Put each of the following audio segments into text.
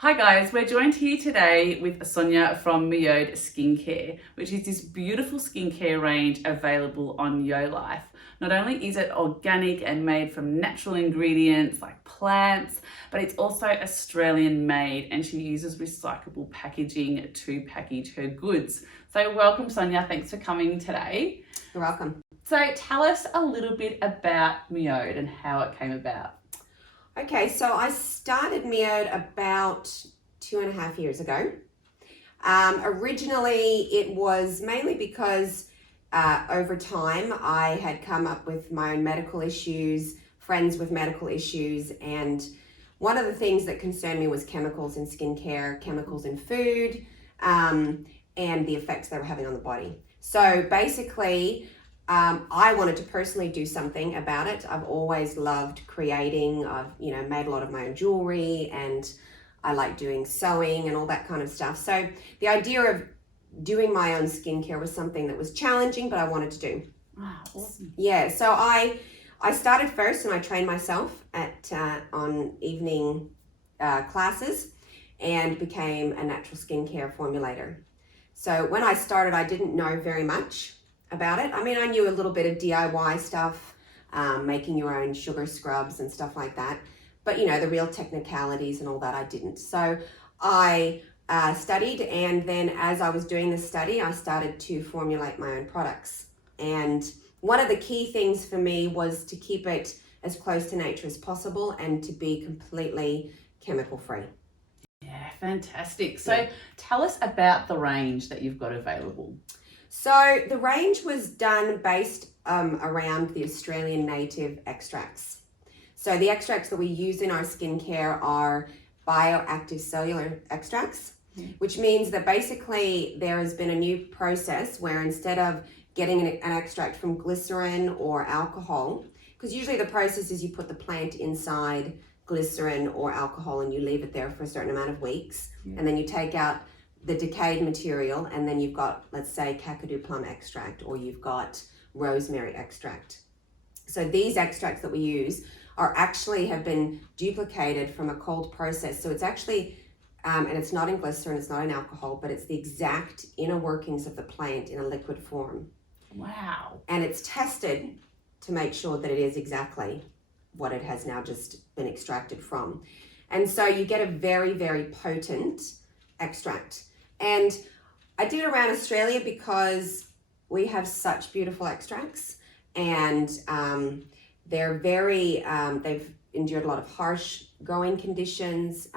Hi guys, we're joined here today with Sonya from Miod Skincare, which is this beautiful skincare range available on YoLife. Not only is it organic and made from natural ingredients like plants, but it's also Australian made, and she uses recyclable packaging to package her goods. So welcome Sonya, thanks for coming today. You're welcome. So tell us a little bit about Miod and how it came about. Okay, so I started Miod about 2.5 years ago. Originally, it was mainly because over time I had come up with my own medical issues, friends with medical issues, and one of the things that concerned me was chemicals in skincare, chemicals in food, and the effects they were having on the body. So basically, I wanted to personally do something about it. I've always loved creating. I've made a lot of my own jewelry, and I like doing sewing and all that kind of stuff. So the idea of doing my own skincare was something that was challenging, but I wanted to do. Wow, awesome. Yeah, so I started first, and I trained myself at on evening classes, and became a natural skincare formulator. So when I started, I didn't know very much about it. I mean, I knew a little bit of DIY stuff, making your own sugar scrubs and stuff like that. But the real technicalities and all that I didn't. So I studied, and then as I was doing the study, I started to formulate my own products. And one of the key things for me was to keep it as close to nature as possible and to be completely chemical free. Yeah, fantastic. So tell us about the range that you've got available. So the range was done based around the Australian native extracts. So the extracts that we use in our skincare are bioactive cellular extracts, which means that basically there has been a new process where instead of getting an extract from glycerin or alcohol, because usually the process is you put the plant inside glycerin or alcohol and you leave it there for a certain amount of weeks, and then you take out the decayed material, and then you've got, let's say, kakadu plum extract, or you've got rosemary extract. So these extracts that we use have been duplicated from a cold process. So it's actually, and it's not in glycerin, it's not in alcohol, but it's the exact inner workings of the plant in a liquid form. Wow. And it's tested to make sure that it is exactly what it has now just been extracted from. And so you get a very, very potent extract. And I did it around Australia because we have such beautiful extracts, and they're very, they've endured a lot of harsh growing conditions.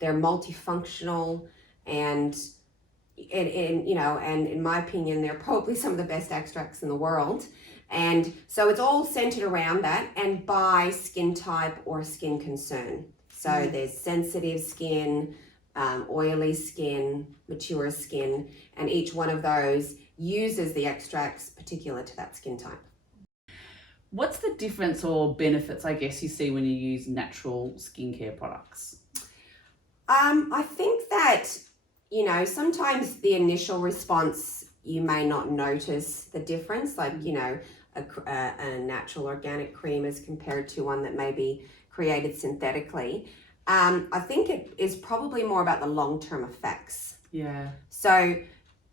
They're multifunctional, and in my opinion, they're probably some of the best extracts in the world. And so it's all centered around that, and by skin type or skin concern. So there's sensitive skin, oily skin, mature skin, and each one of those uses the extracts particular to that skin type. What's the difference or benefits, I guess, you see when you use natural skincare products? I think that, sometimes the initial response, you may not notice the difference, like, a natural organic cream as compared to one that may be created synthetically. I think it is probably more about the long-term effects. Yeah. So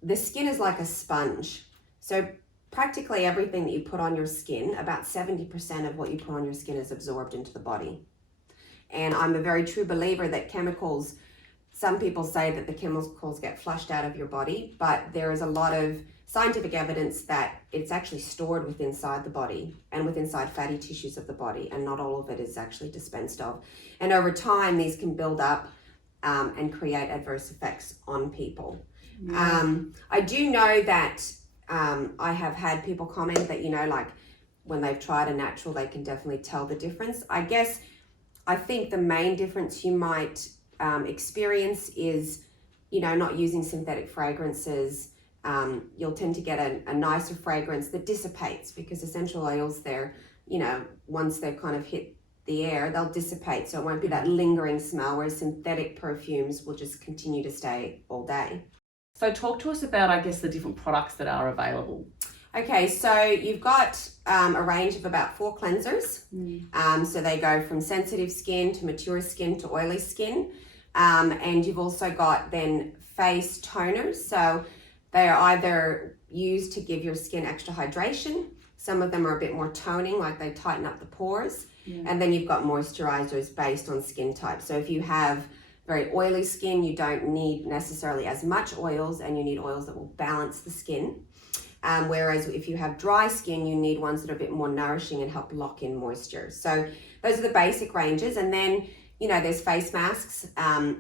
the skin is like a sponge. So practically everything that you put on your skin, about 70% of what you put on your skin is absorbed into the body. And I'm a very true believer that chemicals, some people say that the chemicals get flushed out of your body, but there is a lot of scientific evidence that it's actually stored within inside the body and within inside fatty tissues of the body, and not all of it is actually dispensed of. And over time, these can build up and create adverse effects on people. Yeah. I do know that I have had people comment that, like when they've tried a natural, they can definitely tell the difference. I think the main difference you might experience is, not using synthetic fragrances. You'll tend to get a nicer fragrance that dissipates, because essential oils, once they've kind of hit the air, they'll dissipate. So it won't be that lingering smell, whereas synthetic perfumes will just continue to stay all day. So talk to us about, I guess, the different products that are available. Okay, so you've got a range of about 4 cleansers. So they go from sensitive skin to mature skin to oily skin. And you've also got then face toners. So they are either used to give your skin extra hydration. Some of them are a bit more toning, like they tighten up the pores. Yeah. And then you've got moisturizers based on skin type. So if you have very oily skin, you don't need necessarily as much oils, and you need oils that will balance the skin. Whereas if you have dry skin, you need ones that are a bit more nourishing and help lock in moisture. So those are the basic ranges. And then, you know, there's face masks,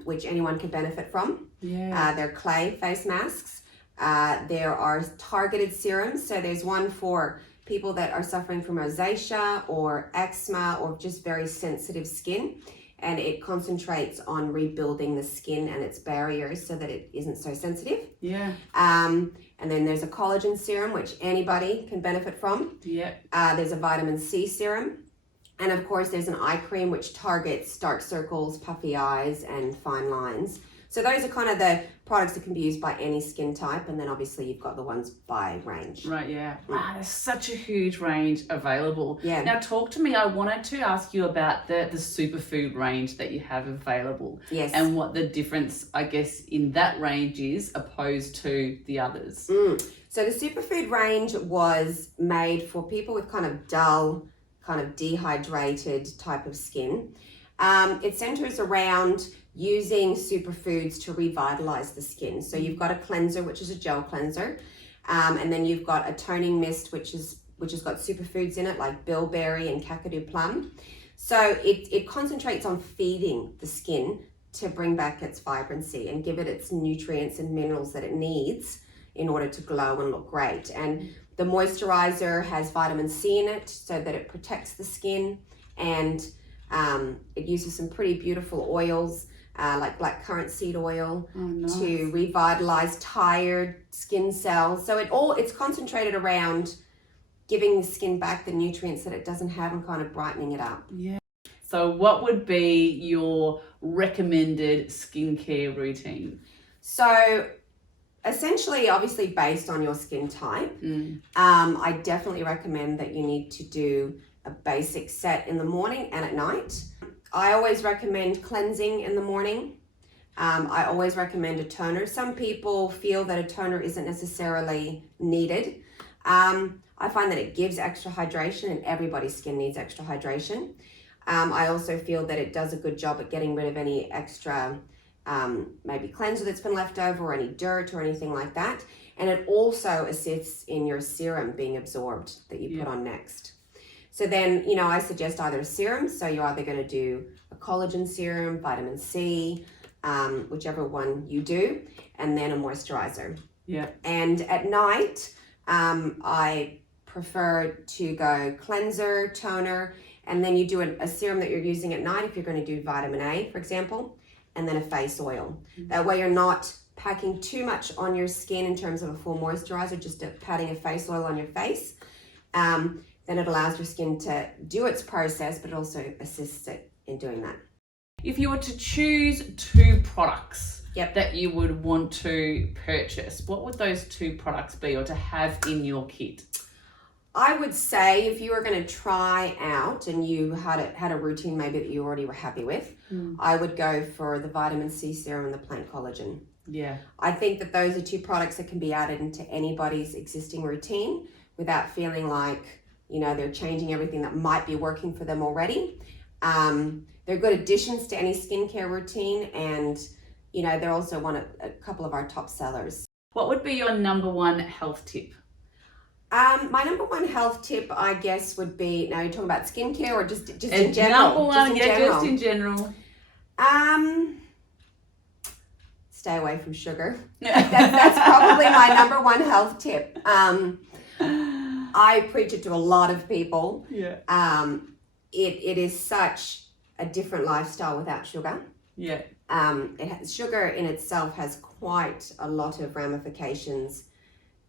which anyone can benefit from. Yeah. They're clay face masks. There are targeted serums. So there's one for people that are suffering from rosacea or eczema or just very sensitive skin. And it concentrates on rebuilding the skin and its barriers so that it isn't so sensitive. Yeah. And then there's a collagen serum, which anybody can benefit from. Yeah. There's a vitamin C serum. And of course, there's an eye cream, which targets dark circles, puffy eyes, and fine lines. So those are kind of the products that can be used by any skin type. And then obviously you've got the ones by range. Right, yeah. Wow, there's such a huge range available. Yeah. Now talk to me, I wanted to ask you about the Superfood range that you have available. Yes. And what the difference, I guess, in that range is opposed to the others. So the Superfood range was made for people with kind of dull, kind of dehydrated type of skin. It centers around using superfoods to revitalize the skin. So you've got a cleanser, which is a gel cleanser, and then you've got a toning mist, which has got superfoods in it, like bilberry and kakadu plum. So it concentrates on feeding the skin to bring back its vibrancy and give it its nutrients and minerals that it needs in order to glow and look great. And the moisturizer has vitamin C in it so that it protects the skin, and it uses some pretty beautiful oils, like blackcurrant seed oil, to revitalize tired skin cells. So it's concentrated around giving the skin back the nutrients that it doesn't have and kind of brightening it up. Yeah. So what would be your recommended skincare routine? So essentially, obviously based on your skin type, I definitely recommend that you need to do a basic set in the morning and at night. I always recommend cleansing in the morning. I always recommend a toner. Some people feel that a toner isn't necessarily needed. I find that it gives extra hydration, and everybody's skin needs extra hydration. I also feel that it does a good job at getting rid of any extra maybe cleanser that's been left over, or any dirt or anything like that. And it also assists in your serum being absorbed that you put on next. So then, you know, I suggest either a serum. So you're either going to do a collagen serum, vitamin C, whichever one you do, and then a moisturizer. Yeah. And at night, I prefer to go cleanser, toner, and then you do a serum that you're using at night if you're going to do vitamin A, for example, and then a face oil. That way you're not packing too much on your skin in terms of a full moisturizer, just patting a face oil on your face. Then it allows your skin to do its process, but it also assists it in doing that. If you were to choose two products Yep. that you would want to purchase, what would those two products be, or to have in your kit? I would say if you were going to try out and you had a routine maybe that you already were happy with, I would go for the vitamin C serum and the plant collagen. Yeah. I think that those are two products that can be added into anybody's existing routine without feeling like, you know, they're changing everything that might be working for them already. They're good additions to any skincare routine, and, you know, they're also a couple of our top sellers. What would be your number one health tip? My number one health tip, I guess, would be, now you're talking about skincare or just in general? Number one, just in general. Stay away from sugar. That's probably my number one health tip. I preach it to a lot of people. Yeah. It is such a different lifestyle without sugar. Yeah. Sugar in itself has quite a lot of ramifications,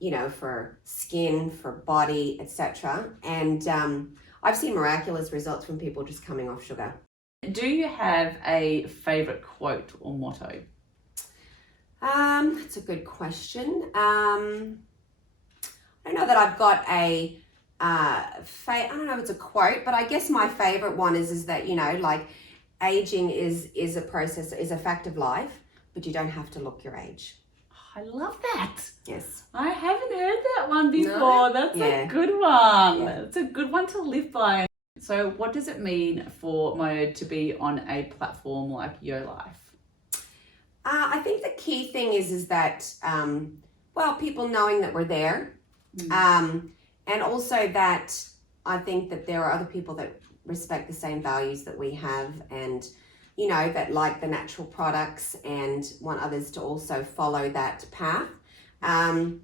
you know, for skin, for body, etc. And I've seen miraculous results from people just coming off sugar. Do you have a favorite quote or motto? That's a good question. I don't know that I've got I don't know if it's a quote, but I guess my favorite one is that, you know, like aging is a process, is a fact of life, but you don't have to look your age. I love that. Yes. I haven't heard that one before. No? That's Yeah. a good one. Yeah. It's a good one to live by. So what does it mean for Miod to be on a platform like YoLife? I think the key thing is that, well, people knowing that we're there. And also that I think that there are other people that respect the same values that we have, and you know, that like the natural products and want others to also follow that path. And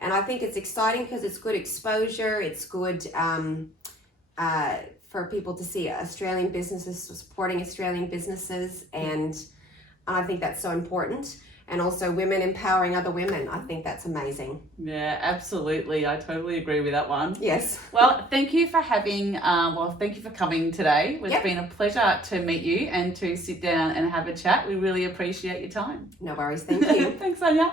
I think it's exciting because it's good exposure. It's good for people to see Australian businesses supporting Australian businesses, and I think that's so important. And also women empowering other women. I think that's amazing. Yeah, absolutely. I totally agree with that one. Yes. Well, thank you for thank you for coming today. It's been a pleasure to meet you and to sit down and have a chat. We really appreciate your time. No worries. Thank you. Thanks, Sonya.